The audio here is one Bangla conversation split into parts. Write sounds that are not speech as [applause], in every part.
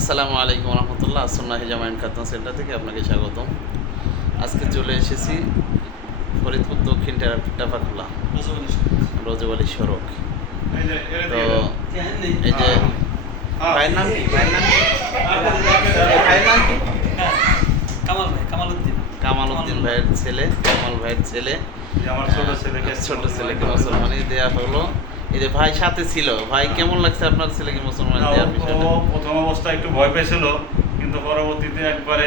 আসসালামু আলাইকুম রহমতুল্লাহ আসন্না হিজামাইন খাতনা সেন্টার থেকে আপনাকে স্বাগতম। আজকে চলে এসেছি ফরিদপুর দক্ষিণ টেপাখোলা রজবালি সড়ক। তো এই যে ভাইয়ের নাম কি? ভাইয়ের নাম ভাইয়ের নাম কি? কামাল ভাই উদ্দিন ভাইয়ের ছেলে কামাল ভাইয়ের ছেলে। ছোট ছেলেকে ছোট ছেলেকে মুসলমানি দেওয়া হলো। এই যে ভাই সাথে ছিল ভাই কেমন লাগছে আপনার ছেলেকে মুসলমান প্রথম অবস্থায় একটু ভয় পেয়েছিল কিন্তু পরবর্তীতে একবারে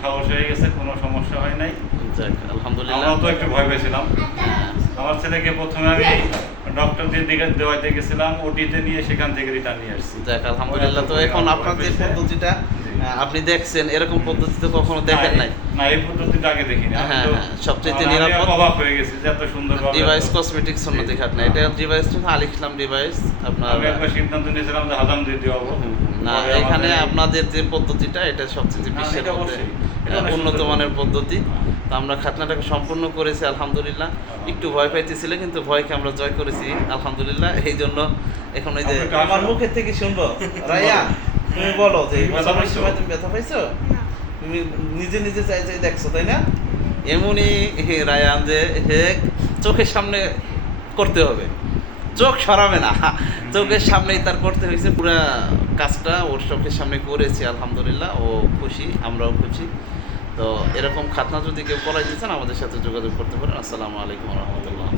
সাহস হয়ে গেছে কোনো সমস্যা হয় নাই। আলহামদুলিল্লাহ। আমরাও তো একটু ভয় পেয়েছিলাম। আমার ছেলেকে প্রথমে আমি ডক্টরদের দিকে দেওয়াইতে গেছিলাম ওটিতে নিয়ে সেখান থেকে রিটার্ন নিয়ে আসছি। যাক আলহামদুলিল্লাহ। তো এখন আপনার যে পদ্ধতিটা আপনি দেখছেন এরকম পদ্ধতি তো কখনো দেখেন নাই? না এই পদ্ধতিটা আগে দেখিনি। হ্যাঁ, হ্যাঁ, সবচেয়ে নিরাপদ- অবাক হয়ে গেছি যে এত সুন্দর ডিভাইস কসমেটিক্স উন্নতি খাত না এটা ডিভাইস আল ইসলাম ডিভাইস আপনার আমি একবার সিদ্ধান্ত নিয়েছিলাম যে হাজাম দিয়ে হুম, না এখানে আপনাদের যে পদ্ধতিটা এটা সবচেয়ে বিশ্বের এটা মধ্যে উন্নত মানের পদ্ধতি। তো আমরা খাতনাটাকে সম্পূর্ণ করেছি আলহামদুলিল্লাহ। একটু ভয় পাইতেছিল কিন্তু ভয়কে আমরা জয় করেছি আলহামদুলিল্লাহ। এই জন্য এখন ওই যে আমার মুখের থেকে শুনব। [laughs] রাইয়া তুমি বলো যে ব্যথা পাইছো? সময় তুমি ব্যথা পাইছো? তুমি নিজে নিজে চাই চাই দেখছ তাই না? এমনই হে রায়ান যে হে চোখের সামনে করতে হবে। চোখ সরাবে না। চোখের সামনেই তার করতে হয়েছে। পুরো কাজটা ওর চোখের সামনে করেছি আলহামদুলিল্লাহ। ও খুশি আমরাও খুশি। তো এরকম খাতনা যদি কেউ করাইতে চান আমাদের সাথে যোগাযোগ করতে পারেন। আসসালামু আলাইকুম রহমতুল্লাহ।